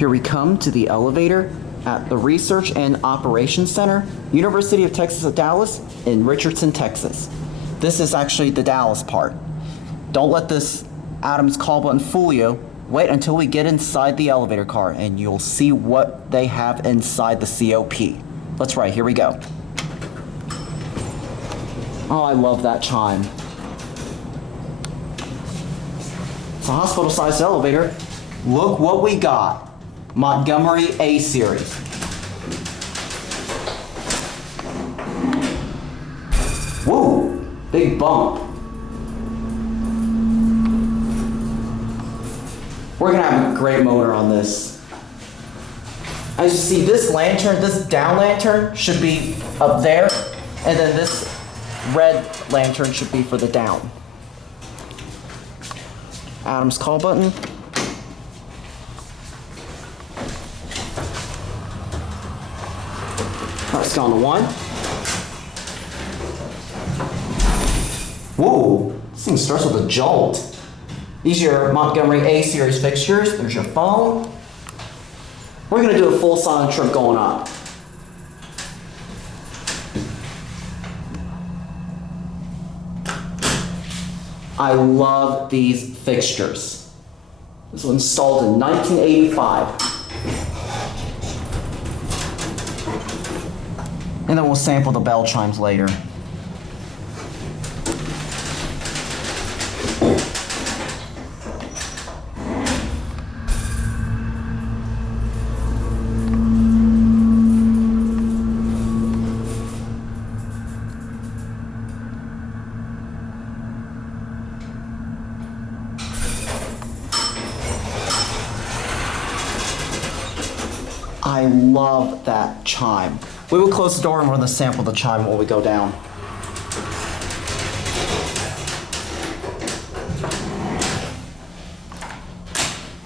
Here we come to the elevator at the Research and Operations Center, University of Texas at Dallas in Richardson, Texas. This is actually the Dallas part. Don't let this Adams call button fool you. Wait until we get inside the elevator car and you'll see what they have inside the COP. Let's right, here we go. Oh, I love that chime. It's a hospital-sized elevator. Look what we got. Montgomery A-Series. Whoa, big bump. We're gonna have a great motor on this. As you see, this lantern, this down lantern should be up there, and then this red lantern should be for the down. Adams call button. Let's go on to 1. Whoa, this thing starts with a jolt. These are your Montgomery A-Series fixtures. There's your phone. We're gonna do a full silent trip going up. I love these fixtures. This was installed in 1985. And then we'll sample the bell chimes later. I love that chime. We will close the door and we're going to sample the chime when we go down.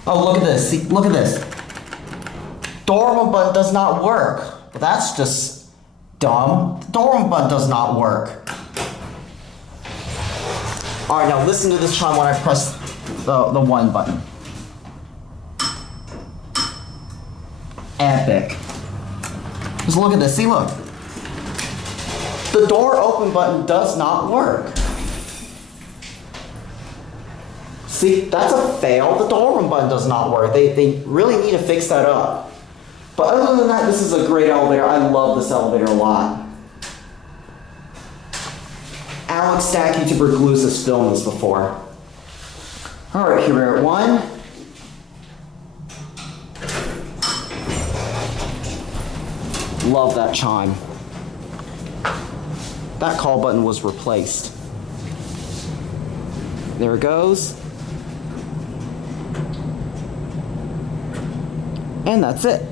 Oh, look at this. See, look at this. Door open button does not work. That's just dumb. The door open button does not work. All right, now listen to this chime when I press the 1 button. Epic. Just look at this. See, look. The door open button does not work. See, that's a fail. The door open button does not work. They really need to fix that up. But other than that, this is a great elevator. I love this elevator a lot. Alex Stack, YouTuber Glues, has filmed this before. All right, here we're at 1. Love that chime. That call button was replaced. There it goes. And that's it.